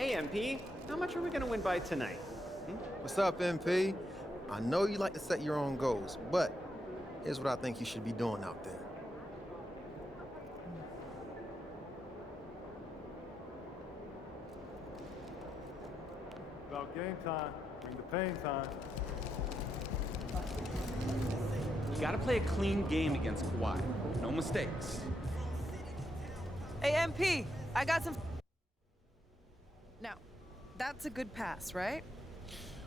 Hey, MP, how much are we gonna win by tonight? What's up, MP? I know you like to set your own goals, but here's what I think you should be doing out there. About game time, bring the pain time. You gotta play a clean game against Kawhi. No mistakes. Hey, MP, I got some... Now, that's a good pass, right?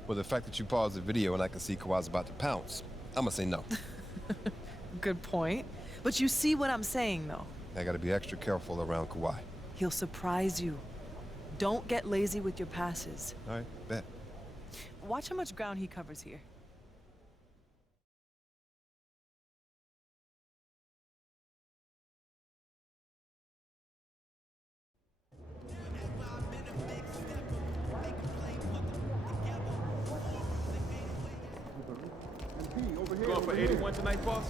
Well, the fact that you paused the video and I can see Kawhi's about to pounce, I'm gonna say no. Good point. But you see what I'm saying, though. I gotta be extra careful around Kawhi. He'll surprise you. Don't get lazy with your passes. All right, bet. Watch how much ground he covers here. Going for 81 tonight, boss?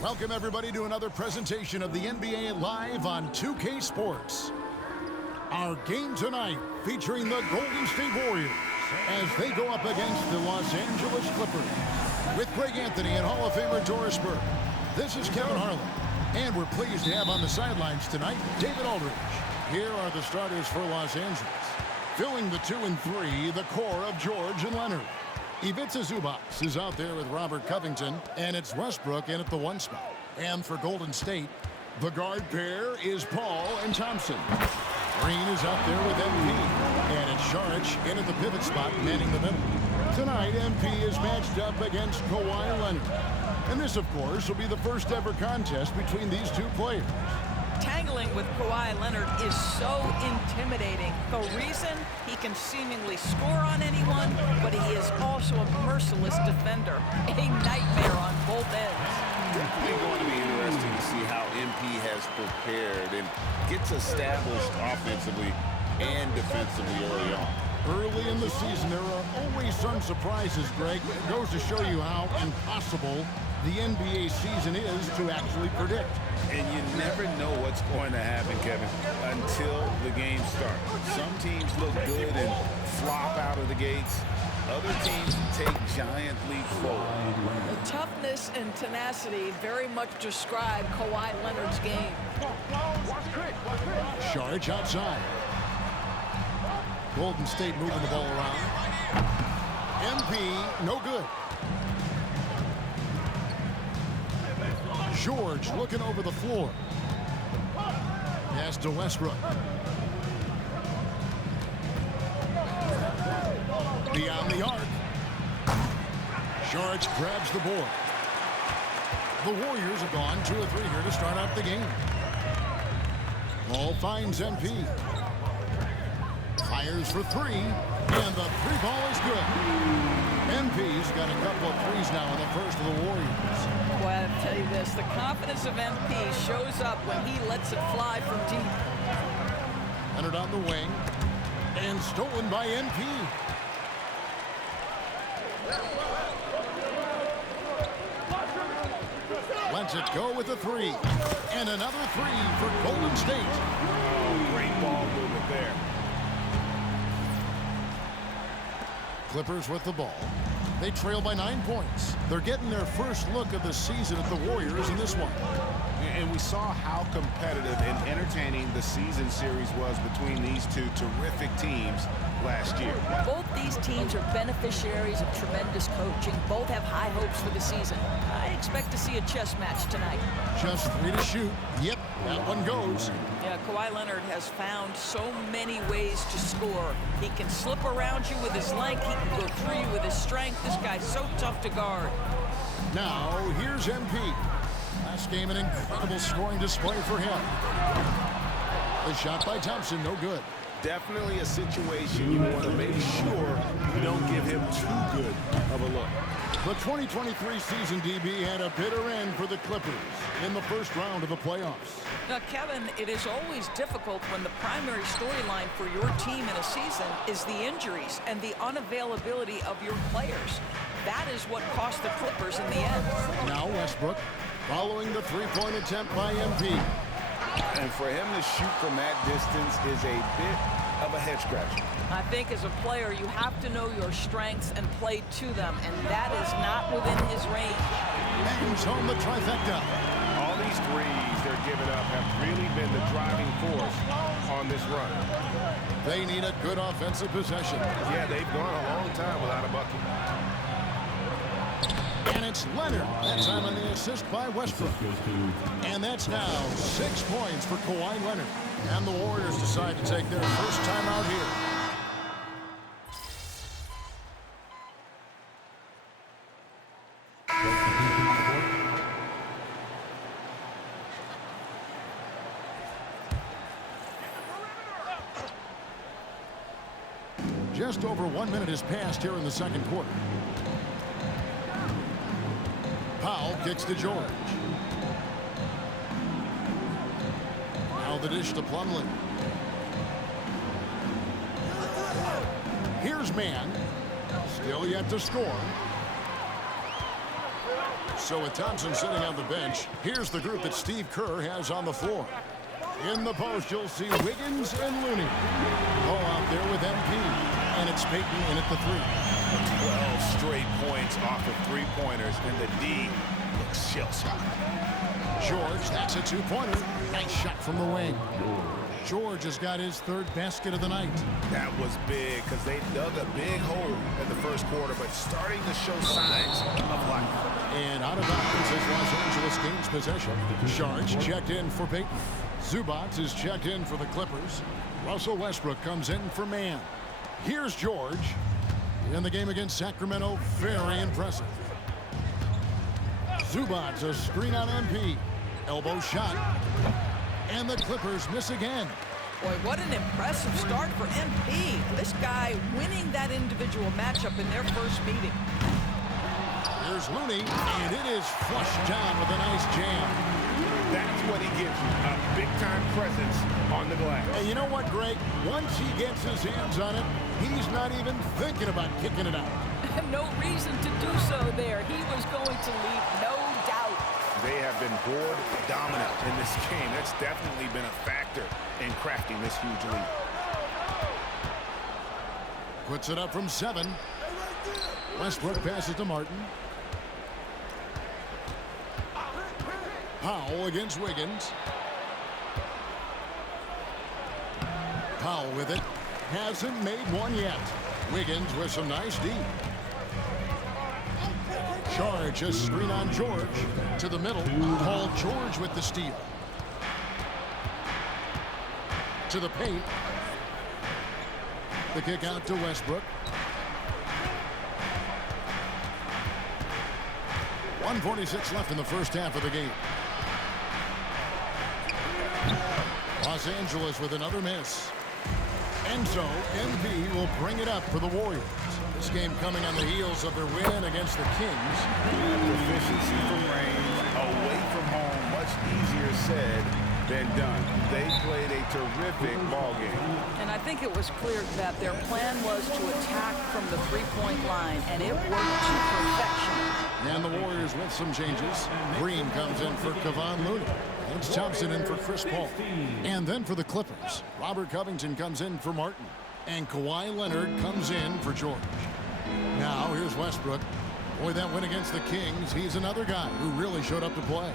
Welcome, everybody, to another presentation of the NBA Live on 2K Sports. Our game tonight featuring the Golden State Warriors as they go up against the Los Angeles Clippers. With Greg Anthony and Hall of Famer Doris Burke, this is Kevin Harlan. And we're pleased to have on the sidelines tonight David Aldridge. Here are the starters for Los Angeles. Filling the 2 and 3, the core of George and Leonard. Ivica Zubac is out there with Robert Covington, and it's Westbrook in at the 1 spot. And for Golden State, the guard pair is Paul and Thompson. Green is out there with MP, and it's Saric in at the pivot spot, manning the middle. Tonight, MP is matched up against Kawhi Leonard. And this, of course, will be the first ever contest between these two players. Tangling with Kawhi Leonard is so intimidating. The reason he can seemingly score on anyone, but he is also a merciless defender. A nightmare on both ends. It's going to be interesting to see how MP has prepared and gets established offensively and defensively early on. Early in the season, there are always some surprises, Greg. It goes to show you how impossible the NBA season is to actually predict. And you never know what's going to happen, Kevin, until the game starts. Some teams look good and flop out of the gates. Other teams take giant leaps forward. The toughness and tenacity very much describe Kawhi Leonard's game. Saric outside. Golden State moving the ball around. MP, no good. George looking over the floor. Pass to Westbrook. Beyond the arc. Saric grabs the board. The Warriors have gone 2 of 3 here to start out the game. Ball finds MP. Fires for 3, and the 3-ball is good. MP's got a couple of threes now in the first of the Warriors. Boy, I'll tell you this, the confidence of MP shows up when he lets it fly from deep. Leonard on the wing, and stolen by MP. Lets it go with a 3, and another 3 for Golden State. Oh, great ball movement there. Clippers with the ball. They trail by 9 points. They're getting their first look of the season at the Warriors in this one. And we saw how competitive and entertaining the season series was between these two terrific teams last year. Both these teams are beneficiaries of tremendous coaching. Both have high hopes for the season. I expect to see a chess match tonight. Just 3 to shoot. Yep, that one goes. Yeah, Kawhi Leonard has found so many ways to score. He can slip around you with his length. He can go through you with his strength. This guy's so tough to guard. Now, here's MP. Last game, an incredible scoring display for him. The shot by Thompson, no good. Definitely a situation you want to make sure you don't give him too good of a look. The 2023 season, DB, had a bitter end for the Clippers in the first round of the playoffs. Now, Kevin, it is always difficult when the primary storyline for your team in a season is the injuries and the unavailability of your players. That is what cost the Clippers in the end. Now Westbrook, following the three-point attempt by MP. And for him to shoot from that distance is a bit of a head-scratcher. I think as a player, you have to know your strengths and play to them, and that is not within his range. Bangs home the trifecta. All these threes they're giving up have really been the driving force on this run. They need a good offensive possession. Yeah, they've gone a long time without a bucket. And it's Leonard. That time on the assist by Westbrook. And that's now 6 points for Kawhi Leonard. And the Warriors decide to take their first time out here. Just over 1 minute has passed here in the second quarter. Powell kicks to George. Now the dish to Plumlee. Here's Mann. Still yet to score. So with Thompson sitting on the bench, here's the group that Steve Kerr has on the floor. In the post, you'll see Wiggins and Looney. Ball out there with MP. And it's Payton in at the 3. 12 straight points off of three-pointers, and the D looks shell-shocked. George, that's a two-pointer. Nice shot from the wing. George has got his third basket of the night. That was big because they dug a big hole in the first quarter, but starting to show signs of life. And out of bounds as Los Angeles gains possession. Sharge checked in for Payton. Zubac is checked in for the Clippers. Russell Westbrook comes in for Mann. Here's George. In the game against Sacramento, very impressive. Zubac, a screen on MP. Elbow shot. And the Clippers miss again. Boy, what an impressive start for MP. This guy winning that individual matchup in their first meeting. Here's Looney, and it is flushed down with a nice jam. That's what he gives you, a big-time presence on the glass. And you know what, Greg? Once he gets his hands on it, he's not even thinking about kicking it out. No reason to do so there. He was going to lead, no doubt. They have been board dominant in this game. That's definitely been a factor in crafting this huge lead. Puts it up from 7. Westbrook passes to Martin. Powell against Wiggins. Powell with it. Hasn't made one yet. Wiggins with some nice D. Charge a screen on George. To the middle. Paul George with the steal. To the paint. The kick out to Westbrook. 1:46 left in the first half of the game. Los Angeles with another miss. And so MP will bring it up for the Warriors. This game coming on the heels of their win against the Kings. Efficiency from range, away from home, much easier said than done. They played a terrific ball game. And I think it was clear that their plan was to attack from the three-point line, and it worked to perfection. And the Warriors with some changes. Green comes in for Kevon Looney. It's Thompson in for Chris Paul. And then for the Clippers, Robert Covington comes in for Martin. And Kawhi Leonard comes in for George. Now here's Westbrook. Boy, that win against the Kings, he's another guy who really showed up to play.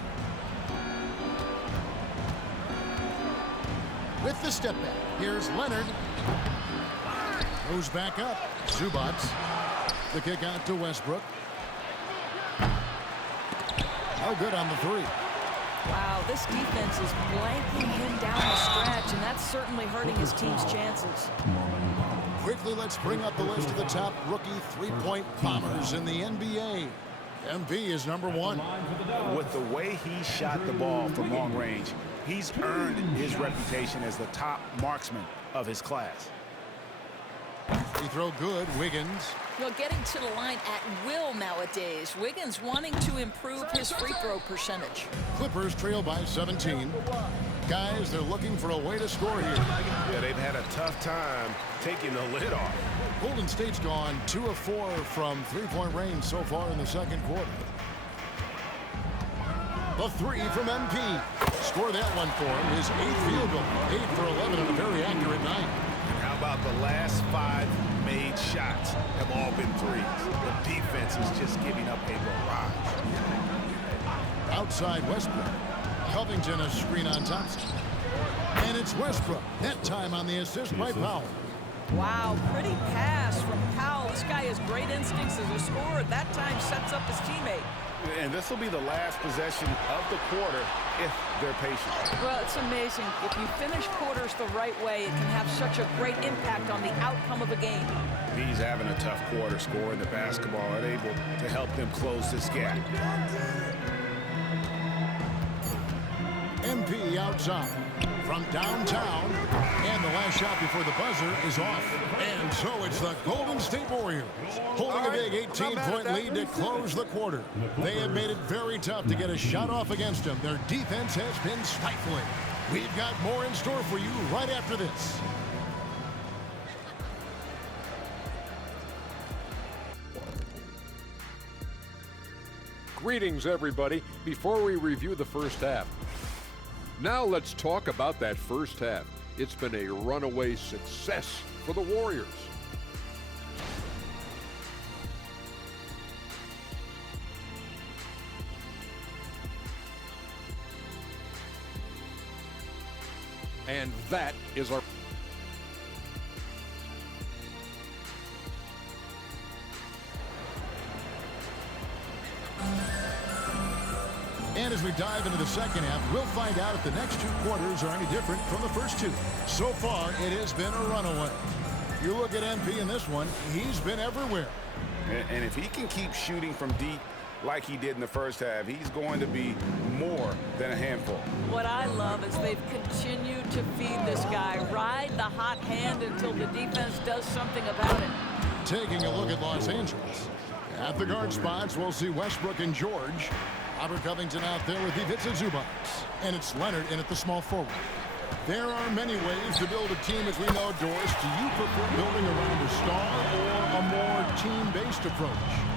With the step back, here's Leonard. Goes back up. Zubac. The kick out to Westbrook. No good on the three. Wow, this defense is blanking him down the stretch, and that's certainly hurting his team's chances. Quickly, let's bring up the list of the top rookie three-point bombers in the NBA. MP is number 1. With the way he shot the ball from long range, he's earned his reputation as the top marksman of his class. Free throw good. Wiggins. Getting to the line at will nowadays. Wiggins wanting to improve his free throw percentage. Clippers trail by 17. Guys, they're looking for a way to score here. Yeah, they've had a tough time taking the lid off. Golden State's gone 2 of 4 from three-point range so far in the second quarter. The three from MP. Score that one for him. His 8th field goal. 8 for 11 on a very accurate night. And how about the last 5 made shots have all been threes? The defense is just giving up a barrage. Outside Westbrook. Covington a screen on Thompson. And it's Westbrook. That time on the assist by Powell. Wow, pretty pass from Powell. This guy has great instincts as a scorer. That time sets up his teammate. And this will be the last possession of the quarter if they're patient. Well, it's amazing. If you finish quarters the right way, it can have such a great impact on the outcome of a game. He's having a tough quarter, scoring the basketball and able to help them close this gap. MP outside from downtown, and the last shot before the buzzer is off. And so it's the Golden State Warriors holding a big 18-point lead to close the quarter. They have made it very tough to get a shot off against them. Their defense has been stifling. We've got more in store for you right after this. Greetings, everybody. Before we review the first half, now let's talk about that first half. It's been a runaway success for the Warriors. And that is our... And as we dive into the second half, we'll find out if the next 2 quarters are any different from the first 2. So far, it has been a runaway. You look at MP in this one, he's been everywhere. And if he can keep shooting from deep like he did in the first half, he's going to be more than a handful. What I love is they've continued to feed this guy, ride the hot hand until the defense does something about it. Taking a look at Los Angeles. At the guard spots, we'll see Westbrook and George. Robert Covington out there with Ivica Zubac. And it's Leonard in at the small forward. There are many ways to build a team, as we know, Doris. Do you prefer building around a star or a more team-based approach?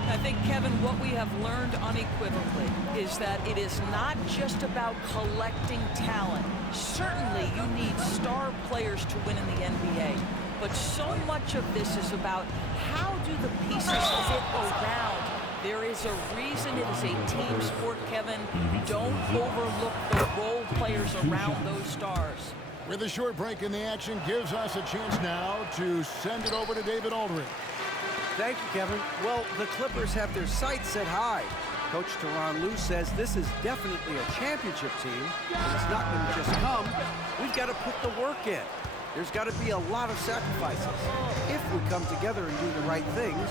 I think, Kevin, what we have learned unequivocally is that it is not just about collecting talent. Certainly, you need star players to win in the NBA. But so much of this is about how do the pieces fit around. There is a reason it is a team sport, Kevin. Don't overlook the role players around those stars. With a short break in the action, gives us a chance now to send it over to David Aldridge. Thank you, Kevin. Well, the Clippers have their sights set high. Coach Tyronn Lue says this is definitely a championship team, and it's not going to just come. We've got to put the work in. There's got to be a lot of sacrifices. If we come together and do the right things,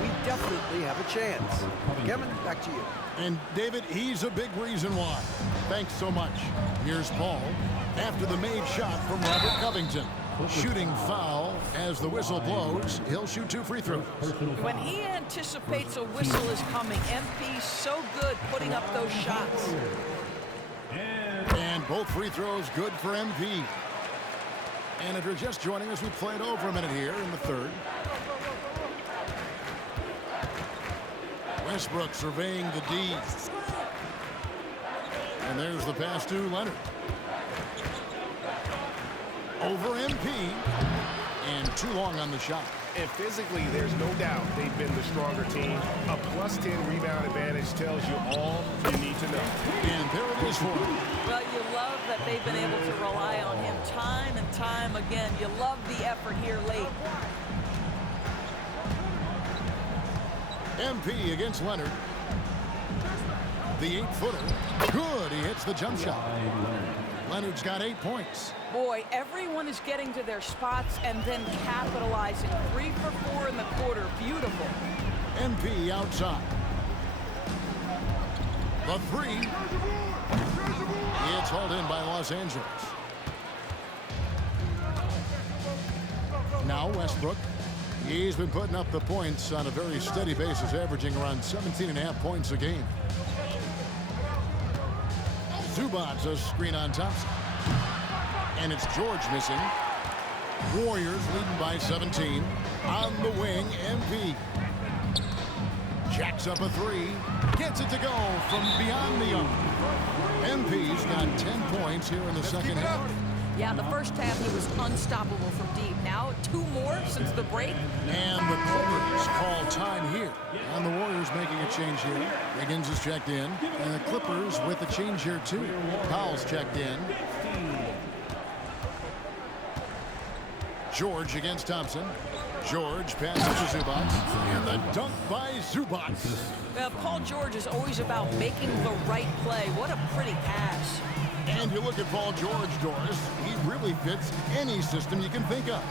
we definitely have a chance. Kevin, back to you. And David, he's a big reason why. Thanks so much. Here's Paul after the made shot from Robert Covington. Shooting foul as the whistle blows. He'll shoot 2 free throws. When he anticipates a whistle is coming, MP's so good putting up those shots. And both free throws good for MP. And if you're just joining us, we played over a minute here in the third. Westbrook surveying the D. And there's the pass to Leonard. Over MP. And too long on the shot. And physically, there's no doubt they've been the stronger team. A +10 rebound advantage tells you all you need to know. And there it is for him. Well, you love that they've been able to rely on him time and time again. You love the effort here late. MP against Leonard. The 8-footer. Good. He hits the jump shot. Leonard's got 8 points. Boy, everyone is getting to their spots and then capitalizing. 3 for 4 in the quarter. Beautiful. MP outside. The 3. It's hauled in by Los Angeles. Now Westbrook. He's been putting up the points on a very steady basis, averaging around 17.5 points a game. Zubac's a screen on Thompson. And it's George missing. Warriors leading by 17. On the wing, MP. Jacks up a 3. Gets it to go from beyond the arc. MP's got 10 points here in the second half. Yeah, the first half he was unstoppable from deep. Now 2 more since the break. And the Clippers call time here. And the Warriors making a change here. Wiggins is checked in. And the Clippers with a change here too. Powell's checked in. George against Thompson. George passes to Zubac. And the dunk by Zubac. Paul George is always about making the right play. What a pretty pass. And you look at Paul George, Doris, he really fits any system you can think of.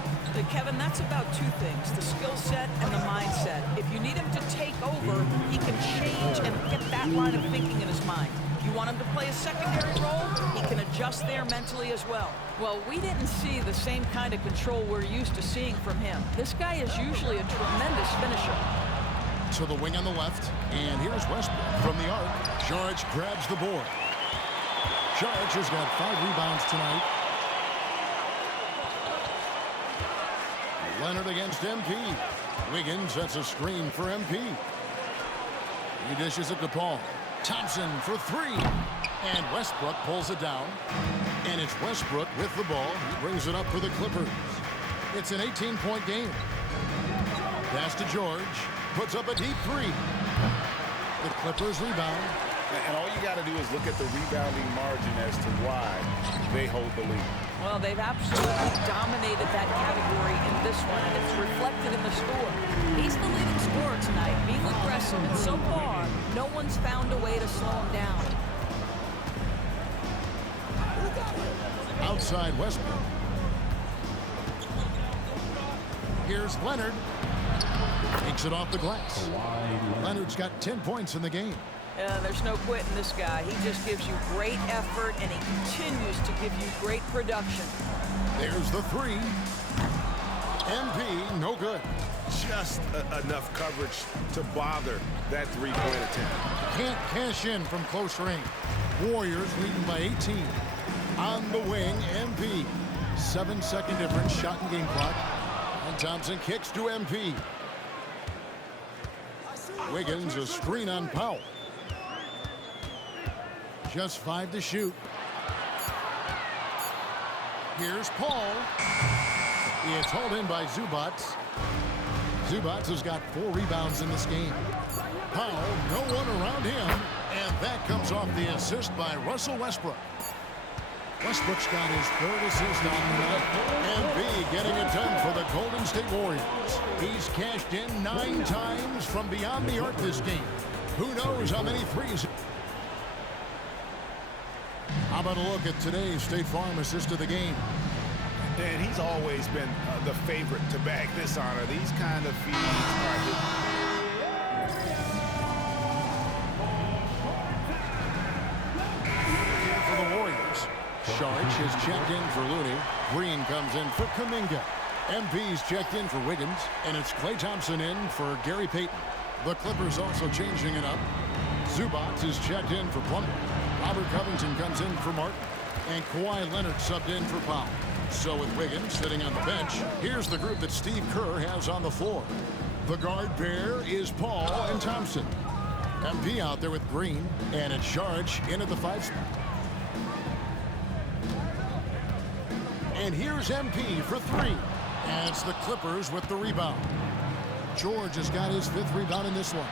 Kevin, that's about 2 things, the skill set and the mindset. If you need him to take over, he can change and get that line of thinking in his mind. You want him to play a secondary role, he can adjust there mentally as well. Well, we didn't see the same kind of control we're used to seeing from him. This guy is usually a tremendous finisher. To the wing on the left, and here's Westbrook from the arc. George grabs the board. George has got 5 rebounds tonight. Leonard against MP. Wiggins sets a screen for MP. He dishes it to Paul. Thompson for 3. And Westbrook pulls it down. And it's Westbrook with the ball. He brings it up for the Clippers. It's an 18-point game. Pass to George. Puts up a deep 3. The Clippers rebound. And all you got to do is look at the rebounding margin as to why they hold the lead. Well, they've absolutely dominated that category in this one, and it's reflected in the score. He's the leading scorer tonight, being aggressive, and so far, no one's found a way to slow him down. Outside Westbrook. Here's Leonard. Takes it off the glass. Leonard's got 10 points in the game. There's no quitting this guy. He just gives you great effort, and he continues to give you great production. There's the 3. MP, no good. Just enough coverage to bother that 3-point attempt. Can't cash in from close range. Warriors leading by 18. On the wing, MP. 7-second difference, shot and game clock. And Thompson kicks to MP. Wiggins, a screen on Powell. Just 5 to shoot. Here's Paul. It's hauled in by Zubac. Zubac has got 4 rebounds in this game. Powell, no one around him. And that comes off the assist by Russell Westbrook. Westbrook's got his 3rd assist on the night. MB getting it done for the Golden State Warriors. He's cashed in 9 times from beyond the arc this game. Who knows how many threes. How about a look at today's State Farm assist of the game? And he's always been the favorite to bag this honor. These kind of feeds for the Warriors. Sharch is checked in for Looney. Green comes in for Kuminga. MP's checked in for Wiggins. And it's Klay Thompson in for Gary Payton. The Clippers also changing it up. Zubac is checked in for Plummer. Robert Covington comes in for Martin. And Kawhi Leonard subbed in for Powell. So with Wiggins sitting on the bench, here's the group that Steve Kerr has on the floor. The guard pair is Paul and Thompson. MP out there with Green. And it's Sharch in at the 5 spot. And here's MP for 3. And it's the Clippers with the rebound. George has got his 5th rebound in this one.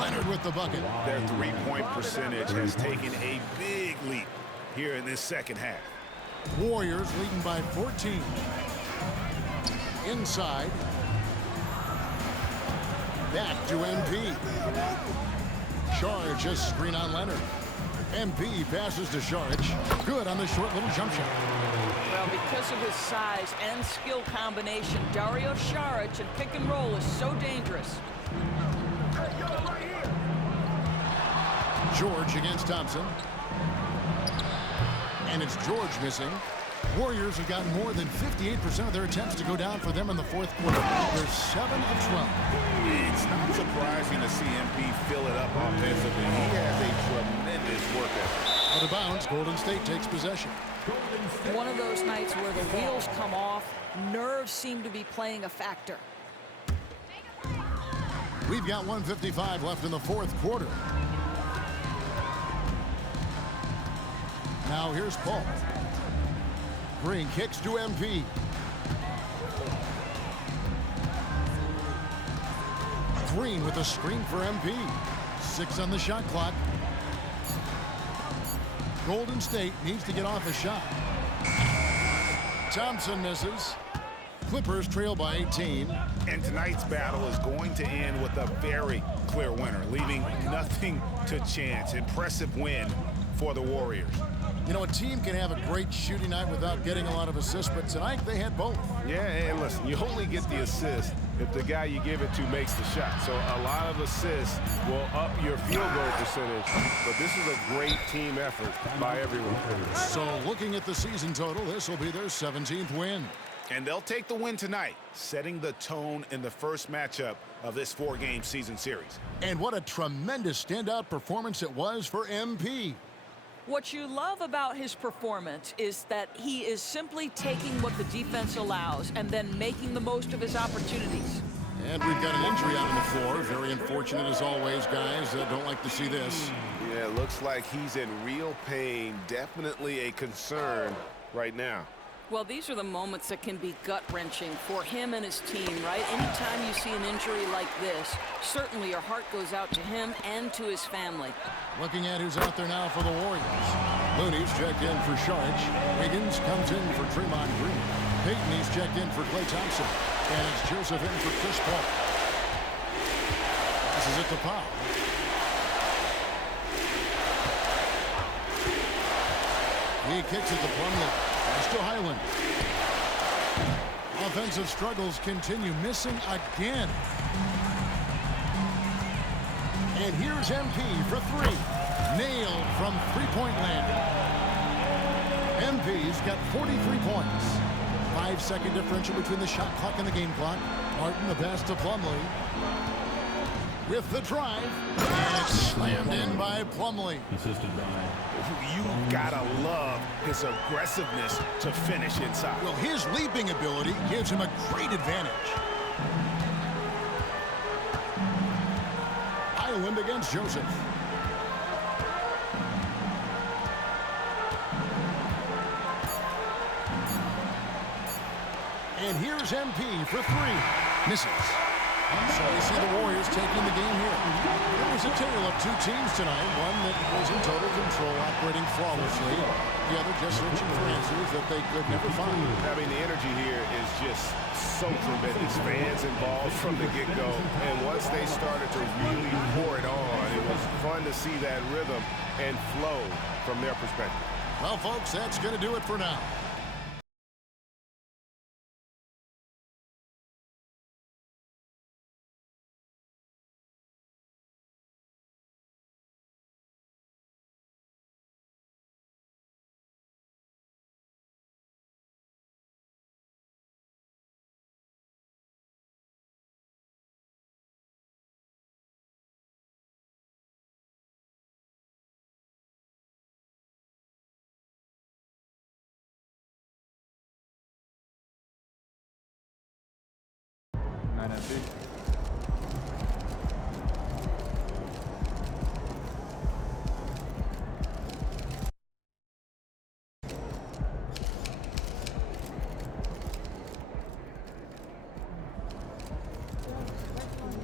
Leonard with the bucket. Their three-point percentage has taken a big leap here in this second half. Warriors leading by 14. Inside. Back to MP. Charge a screen on Leonard. MP passes to Saric. Good on the short little jump shot. Well, because of his size and skill combination, Dario Saric and pick and roll is so dangerous. George against Thompson. And it's George missing. Warriors have gotten more than 58% of their attempts to go down for them in the 4th quarter. They're 7 of 12. It's not surprising to see MP fill it up offensively. He has a tremendous work ethic. Out of bounds, Golden State takes possession. One of those nights where the wheels come off, nerves seem to be playing a factor. We've got 1:55 left in the 4th quarter. Now here's Paul. Green kicks to MP. Green with a screen for MP. 6 on the shot clock. Golden State needs to get off a shot. Thompson misses. Clippers trail by 18. And tonight's battle is going to end with a very clear winner, leaving nothing to chance. Impressive win for the Warriors. You know, a team can have a great shooting night without getting a lot of assists, but tonight they had both. Yeah, and listen, you only get the assist if the guy you give it to makes the shot. So a lot of assists will up your field goal percentage, but this is a great team effort by everyone. So looking at the season total, this will be their 17th win. And they'll take the win tonight, setting the tone in the first matchup of this 4-game season series. And what a tremendous standout performance it was for MP. What you love about his performance is that he is simply taking what the defense allows and then making the most of his opportunities. And we've got an injury out on the floor. Very unfortunate as always, guys. Don't like to see this. Yeah, it looks like he's in real pain. Definitely a concern right now. Well, these are the moments that can be gut-wrenching for him and his team, right? Anytime you see an injury like this, certainly your heart goes out to him and to his family. Looking at who's out there now for the Warriors. Looney's checked in for Saric. Wiggins comes in for Draymond Green. Payton is checked in for Klay Thompson. And it's Joseph in for Chris Paul. This is it to Paul. He kicks it to Plumlee. Pass to Highland. Offensive struggles continue. Missing again. And here's MP for 3. Nailed from three-point land. MP's got 43 points. 5-second differential between the shot clock and the game clock. Martin, the pass to Plumlee. With the drive. And it's slammed in by Plumlee. You gotta love his aggressiveness to finish inside. Well, his leaping ability gives him a great advantage. Island against Joseph. And here's MP for 3. Misses. So we see the Warriors taking the game here. It was a tale of 2 teams tonight. One that was in total control, operating flawlessly. The other just searching for answers that they could never find. I mean, the energy here is just so tremendous. Fans involved from the get-go. And once they started to really pour it on, it was fun to see that rhythm and flow from their perspective. Well, folks, that's going to do it for now.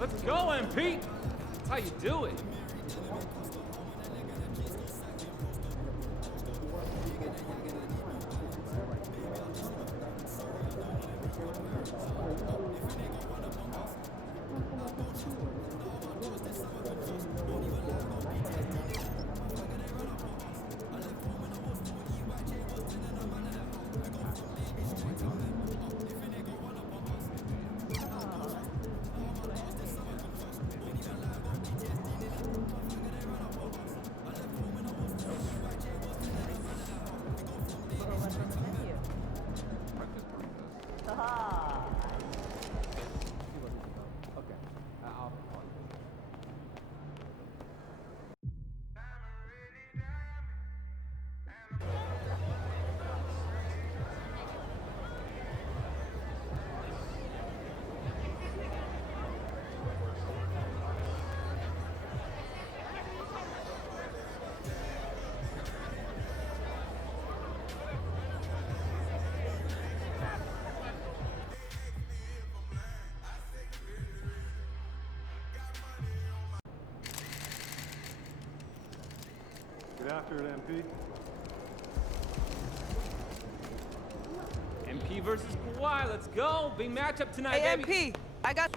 Let's go, MP. That's how you do it. Get after it, MP. MP versus Kawhi. Let's go. Big matchup tonight, Hey, baby. MP, I got...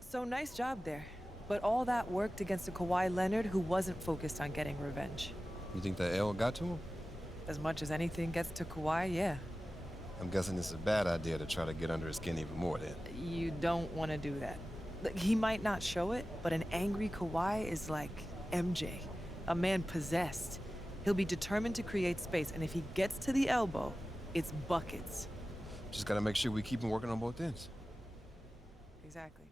So nice job there. But all that worked against a Kawhi Leonard who wasn't focused on getting revenge. You think that L got to him? As much as anything gets to Kawhi, yeah. I'm guessing it's a bad idea to try to get under his skin even more then. You don't want to do that. He might not show it, but an angry Kawhi is like MJ, a man possessed. He'll be determined to create space, and if he gets to the elbow, it's buckets. Just gotta make sure we keep him working on both ends. Exactly.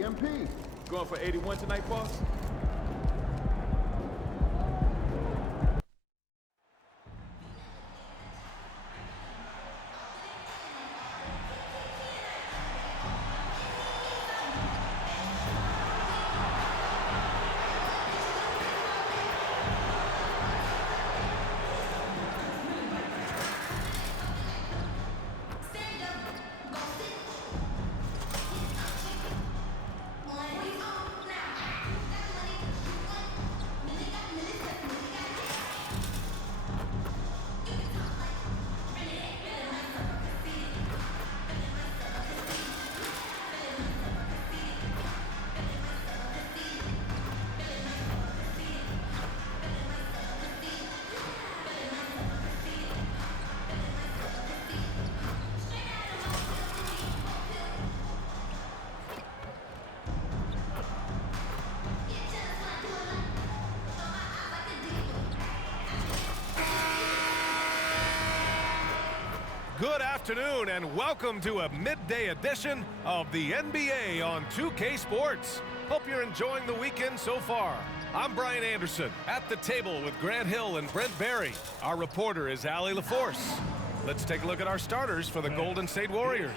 MP. Going for 81 tonight, boss? Good afternoon and welcome to a midday edition of the NBA on 2K Sports. Hope you're enjoying the weekend so far. I'm Brian Anderson at the table with Grant Hill and Brent Barry. Our reporter is Allie LaForce. Let's take a look at our starters for the Golden State Warriors.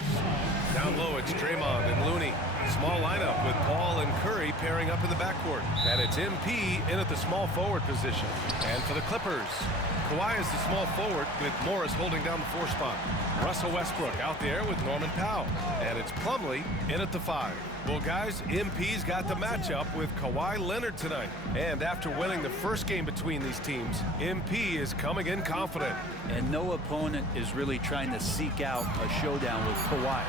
Down low, it's Draymond and Looney. Small lineup with Paul and Curry pairing up in the backcourt. And it's MP in at the small forward position. And for the Clippers, Kawhi is the small forward with Morris holding down the 4 spot. Russell Westbrook out there with Norman Powell. And it's Plumlee in at the 5. Well, guys, MP's got the matchup with Kawhi Leonard tonight. And after winning the first game between these teams, MP is coming in confident. And no opponent is really trying to seek out a showdown with Kawhi.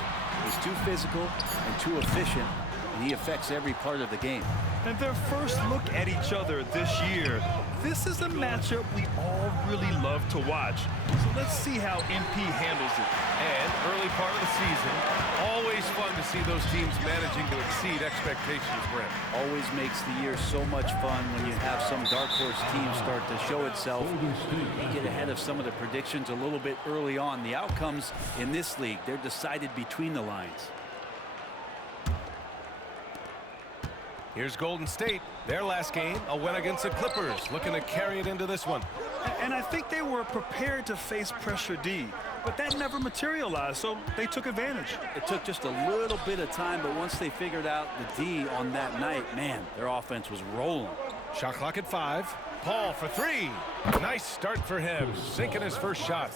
He's too physical and too efficient, and he affects every part of the game. And their first look at each other this year, this is a matchup we all really love to watch. So let's see how MP handles it. And early part of the season, always fun to see those teams managing to exceed expectations, Brent. Always makes the year so much fun when you have some dark horse team start to show itself. You get ahead of some of the predictions a little bit early on. The outcomes in this league, they're decided between the lines. Here's Golden State. Their last game, a win against the Clippers, looking to carry it into this one. And I think they were prepared to face pressure D. but that never materialized, so they took advantage. It took just a little bit of time, but once they figured out the D on that night, man, their offense was rolling. Shot clock at 5. Paul for 3. Nice start for him, sinking his first shot.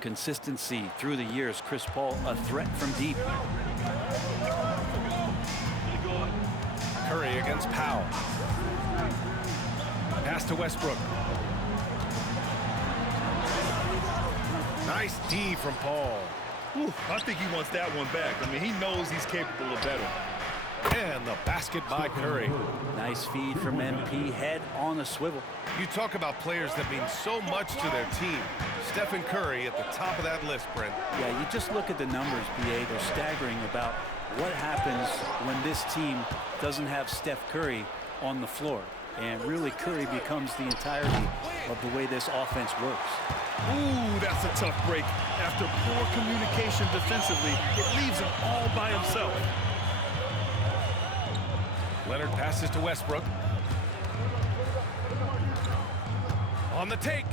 Consistency through the years. Chris Paul, a threat from deep. Curry against Powell. Pass to Westbrook. Nice D from Paul. Whew, I think he wants that one back. I mean, he knows he's capable of better. And the basket by Curry. Nice feed from MP, head on a swivel. You talk about players that mean so much to their team. Stephen Curry at the top of that list, Brent. Yeah, you just look at the numbers, BA. They're staggering about what happens when this team doesn't have Steph Curry on the floor. And really, Curry becomes the entirety of the way this offense works. Ooh, that's a tough break. After poor communication defensively, it leaves him all by himself. Leonard passes to Westbrook. On the take.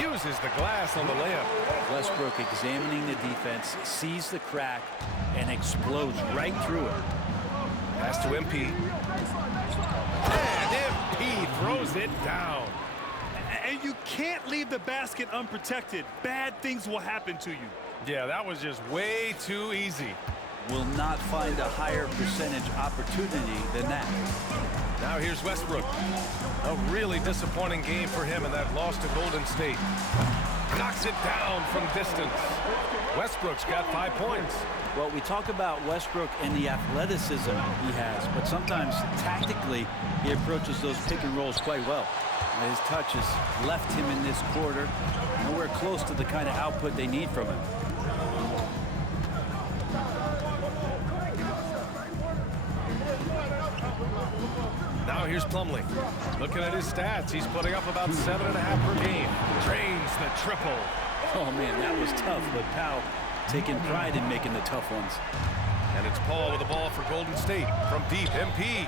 Uses the glass on the layup. Westbrook examining the defense, sees the crack, and explodes right through it. Pass to MP. And MP throws it down. And you can't leave the basket unprotected. Bad things will happen to you. Yeah, that was just way too easy. Will not find a higher percentage opportunity than that. Now here's Westbrook. A really disappointing game for him in that loss to Golden State. Knocks it down from distance. Westbrook's got 5 points. Well, we talk about Westbrook and the athleticism he has, but sometimes tactically he approaches those pick and rolls quite well. His touch has left him in this quarter nowhere close to the kind of output they need from him. Now here's Plumlee. Looking at his stats, he's putting up about 7.5 per game. Drains the triple. Oh man, that was tough, but Powell taking pride in making the tough ones. And it's Paul with the ball for Golden State from deep. MP.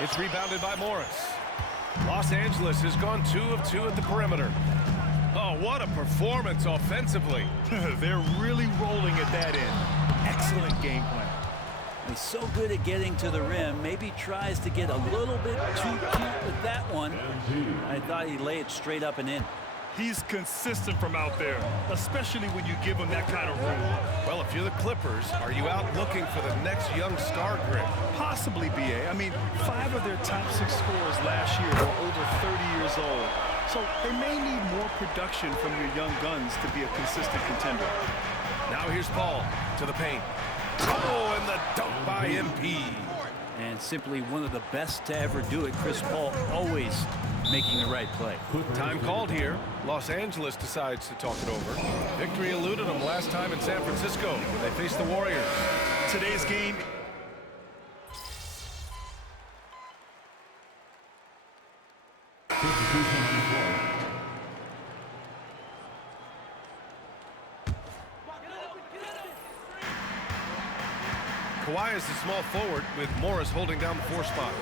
It's rebounded by Morris. Los Angeles has gone 2 of 2 at the perimeter. Oh, what a performance offensively. They're really rolling at that end. Excellent game plan. He's so good at getting to the rim. Maybe tries to get a little bit too cute with that one. I thought he'd lay it straight up and in. He's consistent from out there, especially when you give him that kind of room. Well, if you're the Clippers, are you out looking for the next young star grid? Possibly, BA. I mean, 5 of their top 6 scorers last year were over 30 years old. So they may need more production from your young guns to be a consistent contender. Now here's Paul to the paint. Oh, and the dunk by MP. And simply one of the best to ever do it. Chris Paul always making the right play. Time called here. Los Angeles decides to talk it over. Victory eluded them last time in San Francisco. They face the Warriors. Today's game. Kawhi is the small forward with Morris holding down the 4 spot.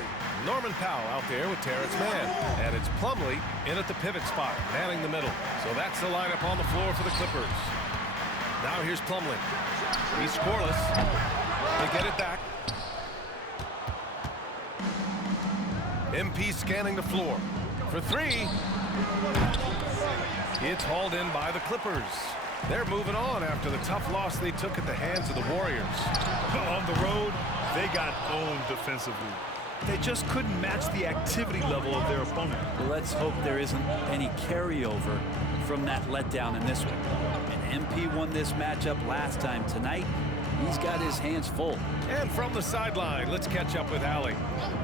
Norman Powell out there with Terrence Mann. And it's Plumlee in at the pivot spot, manning the middle. So that's the lineup on the floor for the Clippers. Now here's Plumlee. He's scoreless. They get it back. MP scanning the floor. For 3. It's hauled in by the Clippers. They're moving on after the tough loss they took at the hands of the Warriors. On the road, they got owned defensively. They just couldn't match the activity level of their opponent. Well, let's hope there isn't any carryover from that letdown in this one. And MP won this matchup last time. Tonight, he's got his hands full. And from the sideline, let's catch up with Allie.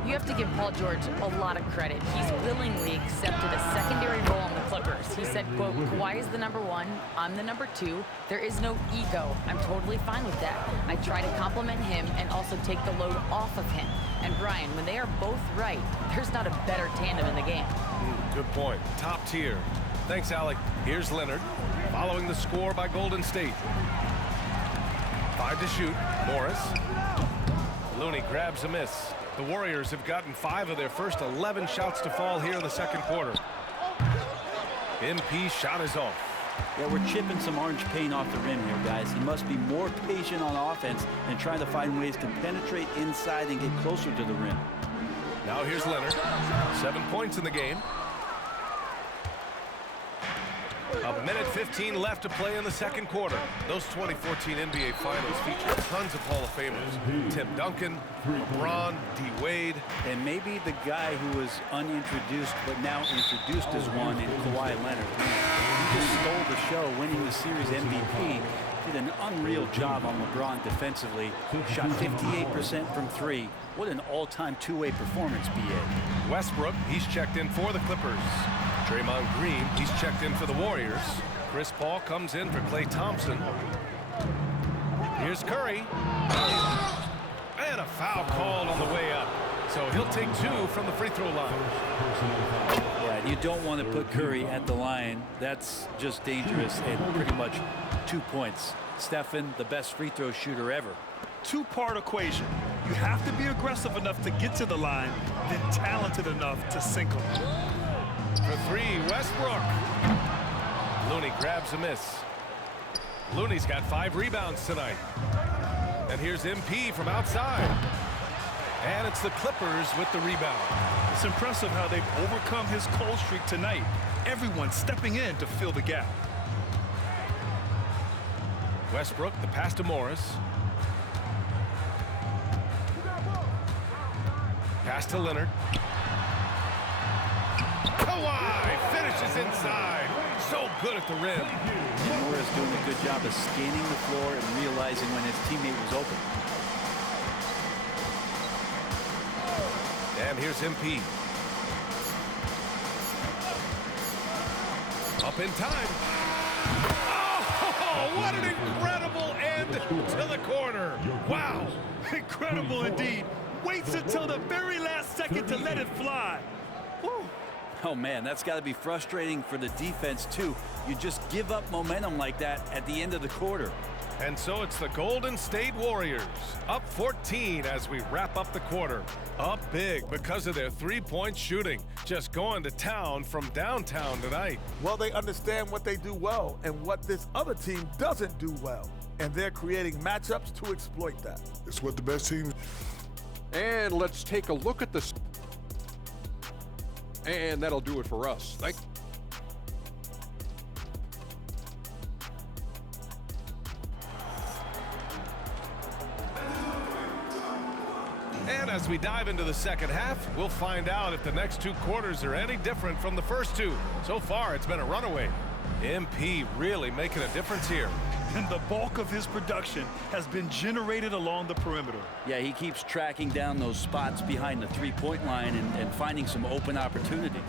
You have to give Paul George a lot of credit. He's willingly accepted a secondary role on the Clippers. He said, quote, Kawhi is the #1, I'm the #2. There is no ego. I'm totally fine with that. I try to compliment him and also take the load off of him. And Brian, when they are both right, there's not a better tandem in the game. Good point. Top tier. Thanks, Allie. Here's Leonard, following the score by Golden State. 5 to shoot. Morris. Looney grabs a miss. The Warriors have gotten 5 of their first 11 shots to fall here in the second quarter. MP shot is off. Yeah, we're chipping some orange paint off the rim here, guys. He must be more patient on offense and trying to find ways to penetrate inside and get closer to the rim. Now here's Leonard. 7 points in the game. A minute 15 left to play in the second quarter. Those 2014 NBA Finals featured tons of Hall of Famers. Tim Duncan, LeBron, D. Wade. And maybe the guy who was unintroduced but now introduced as one in Kawhi Leonard. He just stole the show, winning the series MVP. Did an unreal job on LeBron defensively. Shot 58% from 3. What an all-time two-way performance, B.A. Westbrook, he's checked in for the Clippers. Draymond Green, he's checked in for the Warriors. Chris Paul comes in for Klay Thompson. Here's Curry. And a foul called on the way up. So he'll take 2 from the free throw line. Yeah, you don't want to put Curry at the line. That's just dangerous, and pretty much 2 points. Stephen, the best free throw shooter ever. Two-part equation. You have to be aggressive enough to get to the line, then talented enough to sink them. For 3, Westbrook. Looney grabs a miss. Looney's got 5 rebounds tonight. And here's MP from outside. And it's the Clippers with the rebound. It's impressive how they've overcome his cold streak tonight. Everyone stepping in to fill the gap. Westbrook, the pass to Morris. Pass to Leonard. Kawhi finishes inside. So good at the rim. And Morris doing a good job of scanning the floor and realizing when his teammate was open. And here's MP. Up in time. Oh, what an incredible end to the corner. Wow. Incredible indeed. Waits until the very last second to let it fly. Woo. Oh, man, that's got to be frustrating for the defense, too. You just give up momentum like that at the end of the quarter. And so it's the Golden State Warriors, up 14 as we wrap up the quarter. Up big because of their three-point shooting. Just going to town from downtown tonight. Well, they understand what they do well and what this other team doesn't do well. And they're creating matchups to exploit that. It's what the best team... And let's take a look at this. And that'll do it for us. And as we dive into the second half, we'll find out if the next 2 quarters are any different from the first 2. So far, it's been a runaway. MP really making a difference here. And the bulk of his production has been generated along the perimeter. Yeah, he keeps tracking down those spots behind the three-point line and finding some open opportunities.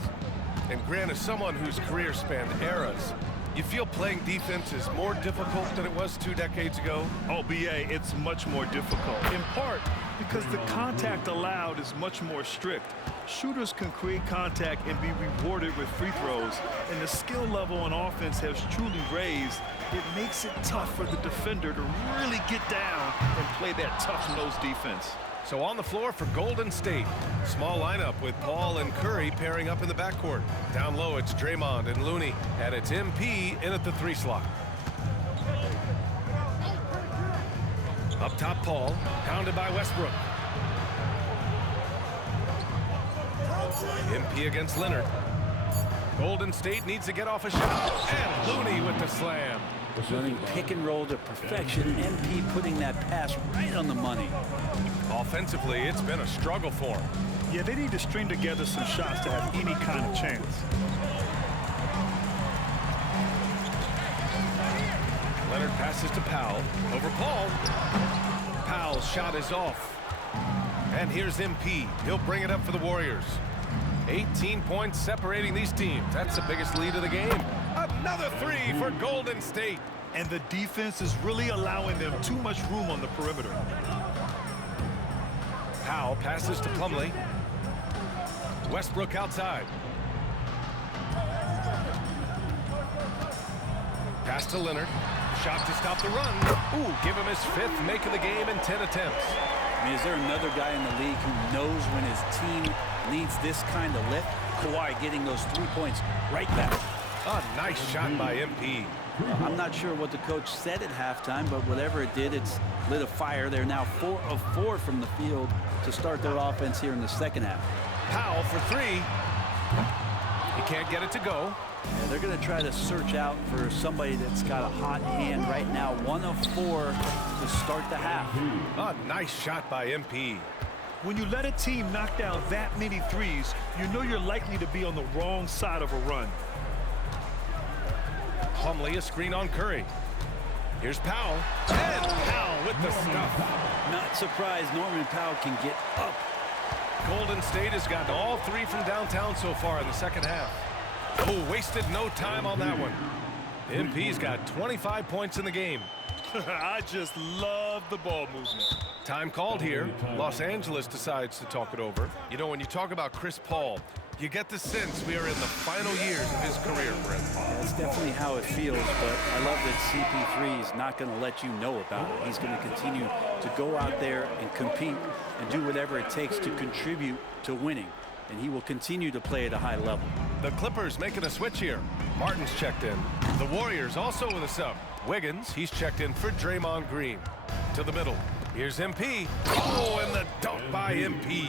And Grant, as someone whose career spanned eras, you feel playing defense is more difficult than it was 2 decades ago? Oh, B.A., it's much more difficult, in part because the contact allowed is much more strict. Shooters can create contact and be rewarded with free throws, and the skill level on offense has truly raised. It makes it tough for the defender to really get down and play that tough-nosed defense. So on the floor for Golden State, small lineup with Paul and Curry pairing up in the backcourt. Down low, it's Draymond and Looney, and it's MP in at the 3 slot. Up top, Paul, pounded by Westbrook. MP against Leonard. Golden State needs to get off a shot, and Looney with the slam. Running pick and roll to perfection. MP putting that pass right on the money. Offensively, it's been a struggle for him. Yeah, they need to string together some shots to have any kind of chance. Leonard passes to Powell. Over Paul. Powell's shot is off. And here's MP. He'll bring it up for the Warriors. 18 points separating these teams. That's the biggest lead of the game. Another 3 for Golden State. And the defense is really allowing them too much room on the perimeter. Powell passes to Plumlee. Westbrook outside. Pass to Leonard. Shot to stop the run. Ooh, give him his 5th make of the game in 10 attempts. I mean, is there another guy in the league who knows when his team needs this kind of lift? Kawhi getting those 3 points right back. A nice shot by MP. I'm not sure what the coach said at halftime, but whatever it did, it's lit a fire. They're now 4 of 4 from the field to start their offense here in the second half. Powell for 3. He can't get it to go. Yeah, they're going to try to search out for somebody that's got a hot hand right now. 1 of 4 to start the half. A nice shot by MP. When you let a team knock down that many threes, you know you're likely to be on the wrong side of a run. Plumlee, a screen on Curry. Here's Powell. And Powell with the stuff. Not surprised Norman Powell can get up. Golden State has gotten all 3 from downtown so far in the second half. Oh, wasted no time on that one. MP's got 25 points in the game. I just love the ball movement. Time called here. Los Angeles decides to talk it over. You know, when you talk about Chris Paul, you get the sense we are in the final years of his career, Brent. Yeah, that's definitely how it feels, but I love that CP3 is not going to let you know about it. He's going to continue to go out there and compete and do whatever it takes to contribute to winning. And he will continue to play at a high level. The Clippers making a switch here. Martin's checked in. The Warriors also with a sub. Wiggins, he's checked in for Draymond Green. To the middle. Here's MP. Oh, and the dunk by MP.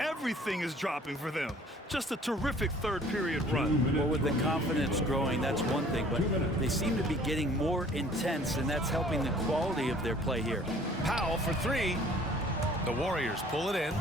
Everything is dropping for them. Just a terrific third period run. Well, with the confidence growing, that's one thing, but they seem to be getting more intense, and that's helping the quality of their play here. Powell for 3. The Warriors pull it in.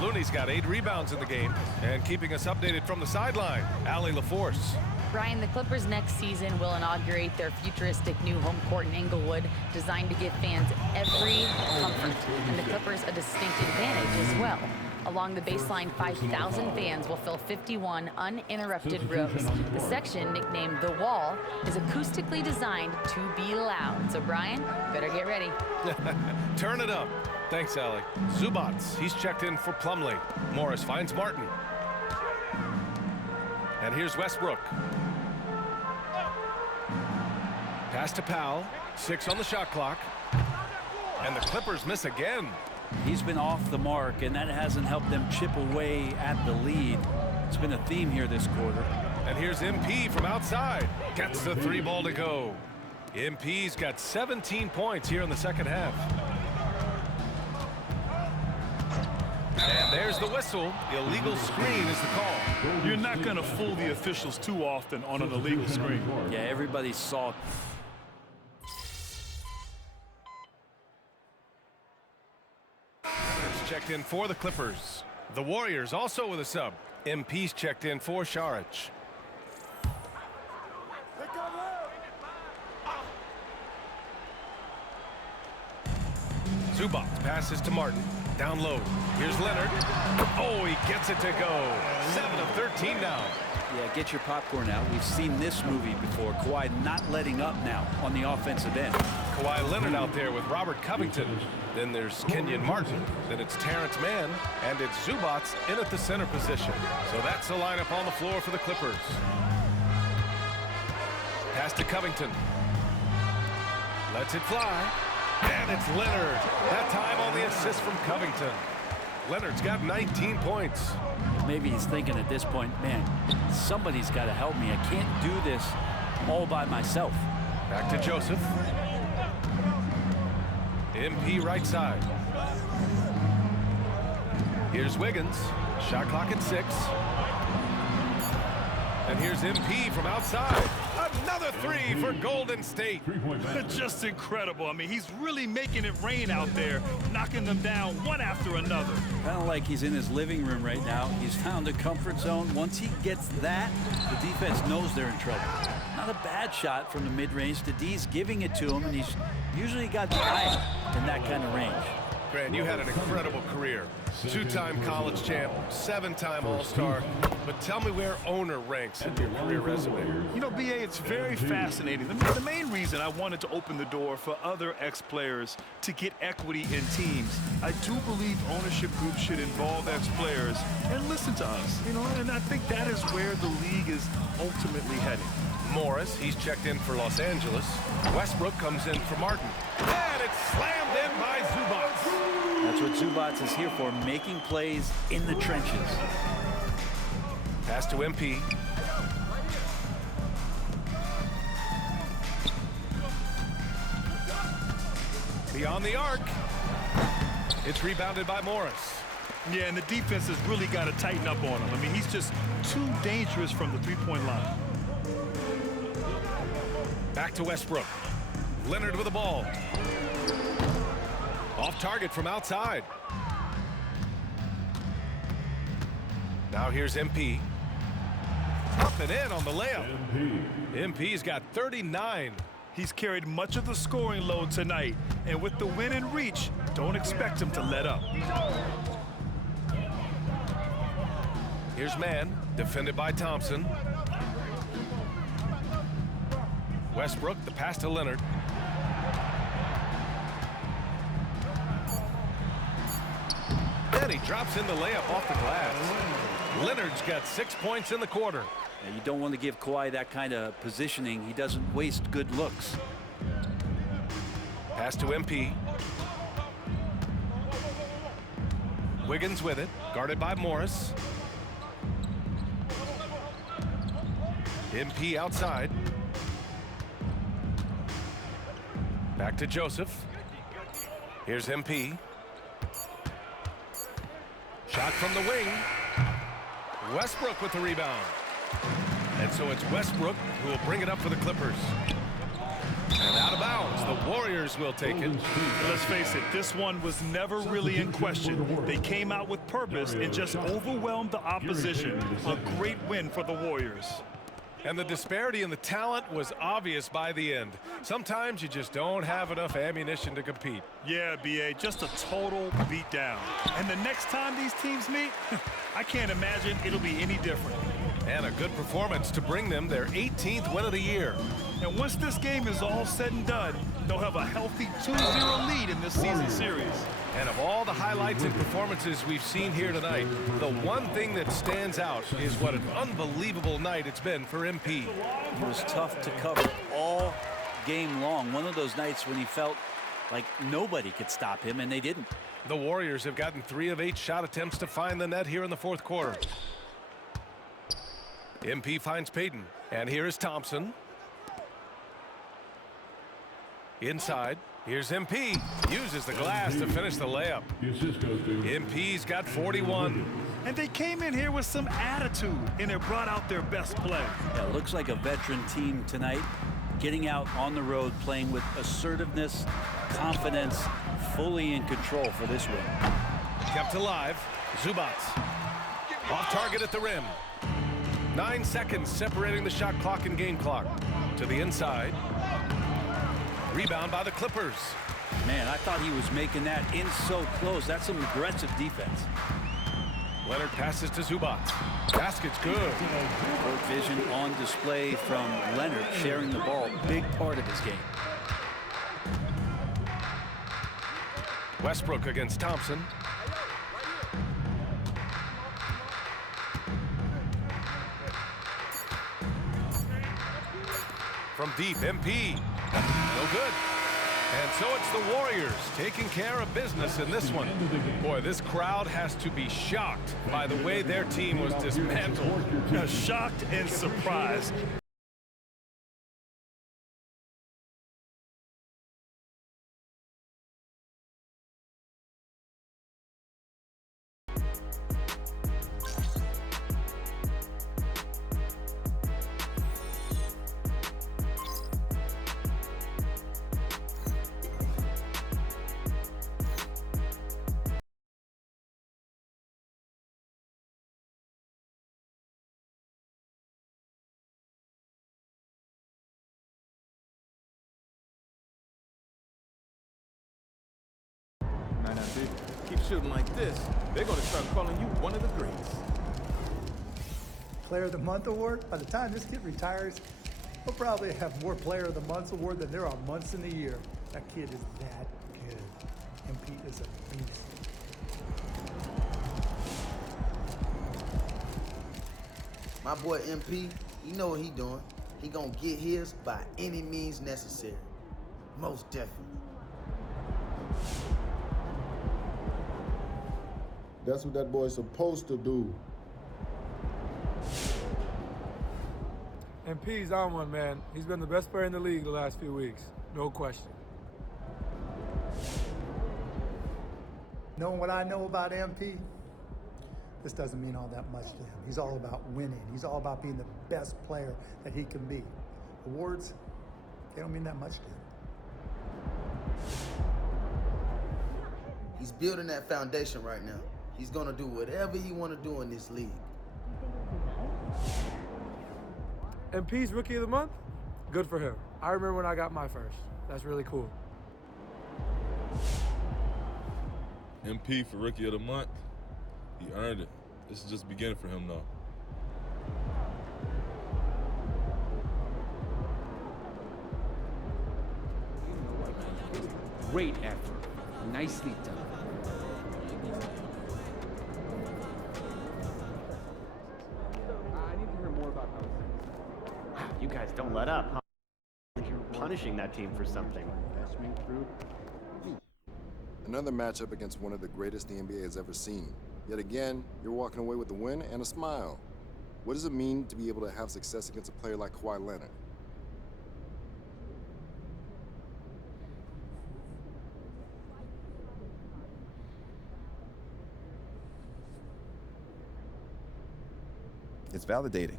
Looney's got 8 rebounds in the game. And keeping us updated from the sideline, Allie LaForce. Brian, the Clippers next season will inaugurate their futuristic new home court in Inglewood, designed to give fans every comfort, and the Clippers a distinct advantage as well. Along the baseline, 5,000 fans will fill 51 uninterrupted rows. The section, nicknamed The Wall, is acoustically designed to be loud. So, Brian, better get ready. Turn it up. Thanks, Allie. Zubats, he's checked in for Plumlee. Morris finds Martin. And here's Westbrook. Pass to Powell. 6 on the shot clock. And the Clippers miss again. He's been off the mark, and that hasn't helped them chip away at the lead. It's been a theme here this quarter. And here's MP from outside. Gets the 3 ball to go. MP's got 17 points here in the second half. And there's the whistle. Illegal screen is the call. You're not going to fool the officials too often on an illegal screen. Yeah, everybody saw. Checked in for the Clippers. The Warriors also with a sub. MP's checked in for Saric. Zubac passes to Martin. Down low. Here's Leonard. Oh, he gets it to go. 7 of 13 now. Yeah, get your popcorn out. We've seen this movie before. Kawhi not letting up now on the offensive end. Kawhi Leonard out there with Robert Covington. Then there's Kenyon Martin. Then it's Terrence Mann. And it's Zubac in at the center position. So that's the lineup on the floor for the Clippers. Pass to Covington. Lets it fly. And it's Leonard. That time on the assist from Covington. Leonard's got 19 points. Maybe he's thinking at this point, man, somebody's got to help me. I can't do this all by myself. Back to Joseph. MP right side. Here's Wiggins. Shot clock at 6. And here's MP from outside. Another 3 for Golden State. Just incredible. I mean, he's really making it rain out there, knocking them down one after another. Kind of like he's in his living room right now. He's found a comfort zone. Once he gets that, the defense knows they're in trouble. Not a bad shot from the mid-range. The D's giving it to him, and he's usually got the eye in that kind of range. Grant, you had an incredible career. 2-time college champ, 7-time All-Star. But tell me where owner ranks in your career resume. You know, BA, it's very fascinating. The main reason I wanted to open the door for other ex-players to get equity in teams, I do believe ownership groups should involve ex-players and listen to us. You know, and I think that is where the league is ultimately heading. Morris, he's checked in for Los Angeles. Westbrook comes in for Martin. And it's slammed in by Zubac. That's what Zubats is here for, making plays in the trenches. Pass to MP. Beyond the arc. It's rebounded by Morris. Yeah, and the defense has really got to tighten up on him. I mean, he's just too dangerous from the three-point line. Back to Westbrook. Leonard with the ball. Off target from outside. Now here's MP. Up and in on the layup. MP's got 39. He's carried much of the scoring load tonight, and with the win in reach, don't expect him to let up. Here's man, defended by Thompson. Westbrook, the pass to Leonard. And he drops in the layup off the glass. Leonard's got 6 points in the quarter. Yeah, you don't want to give Kawhi that kind of positioning. He doesn't waste good looks. Pass to MP. Wiggins with it, guarded by Morris. MP outside. Back to Joseph. Here's MP. Shot from the wing. Westbrook with the rebound. And so it's Westbrook who will bring it up for the Clippers. And out of bounds, the Warriors will take it. Let's face it, this one was never really in question. They came out with purpose and just overwhelmed the opposition. A great win for the Warriors. And the disparity in the talent was obvious by the end. Sometimes you just don't have enough ammunition to compete. Yeah, B.A., just a total beatdown. And the next time these teams meet, I can't imagine it'll be any different. And a good performance to bring them their 18th win of the year. And once this game is all said and done, they'll have a healthy 2-0 lead in this season series. And of all the highlights and performances we've seen here tonight, the one thing that stands out is what an unbelievable night it's been for MP. It was tough to cover all game long. One of those nights when he felt like nobody could stop him, and they didn't. The Warriors have gotten 3 of 8 shot attempts to find the net here in the fourth quarter. MP finds Payton, and here is Thompson. Inside, here's MP. Uses the glass to finish the layup. MP's got 41. And they came in here with some attitude, and they brought out their best play. Yeah, it looks like a veteran team tonight, getting out on the road, playing with assertiveness, confidence, fully in control for this win. Kept alive. Zubats. Off target at the rim. 9 seconds separating the shot clock and game clock. To the inside. Rebound by the Clippers. Man, I thought he was making that in so close. That's some aggressive defense. Leonard passes to Zubats. Basket's good. Court vision on display from Leonard, sharing the ball. Big part of his game. Westbrook against Thompson. From deep, MP. No good. And so it's the Warriors taking care of business in this one. Boy, this crowd has to be shocked by the way their team was dismantled. Shocked and surprised. Keep shooting like this, they're going to start calling you one of the greats. Player of the Month award? By the time this kid retires, he'll probably have more Player of the Month award than there are months in the year. That kid is that good. MP is a beast. My boy MP, you know what he doing. He gonna get his by any means necessary. Most definitely. That's what that boy's supposed to do. And P's on one, man. He's been the best player in the league the last few weeks. No question. Knowing what I know about MP, this doesn't mean all that much to him. He's all about winning. He's all about being the best player that he can be. Awards, they don't mean that much to him. He's building that foundation right now. He's gonna do whatever he wanna do in this league. MP's Rookie of the Month? Good for him. I remember when I got my first. That's really cool. MP for Rookie of the Month? He earned it. This is just beginning for him, though. Great effort. Nicely done. I need to hear more about those things. Wow, you guys don't let up, huh? Like you're punishing that team for something. Another matchup against one of the greatest the NBA has ever seen. Yet again, you're walking away with a win and a smile. What does it mean to be able to have success against a player like Kawhi Leonard? It's validating.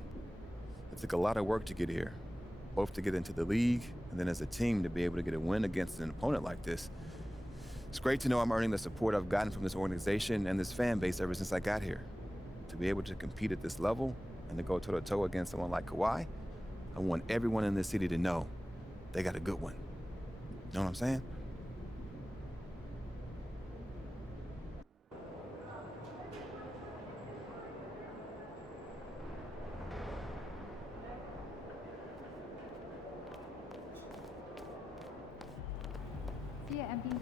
It took a lot of work to get here, both to get into the league and then as a team to be able to get a win against an opponent like this. It's great to know I'm earning the support I've gotten from this organization and this fan base ever since I got here. To be able to compete at this level and to go toe-to-toe against someone like Kawhi, I want everyone in this city to know they got a good one. You know what I'm saying? See ya, MP.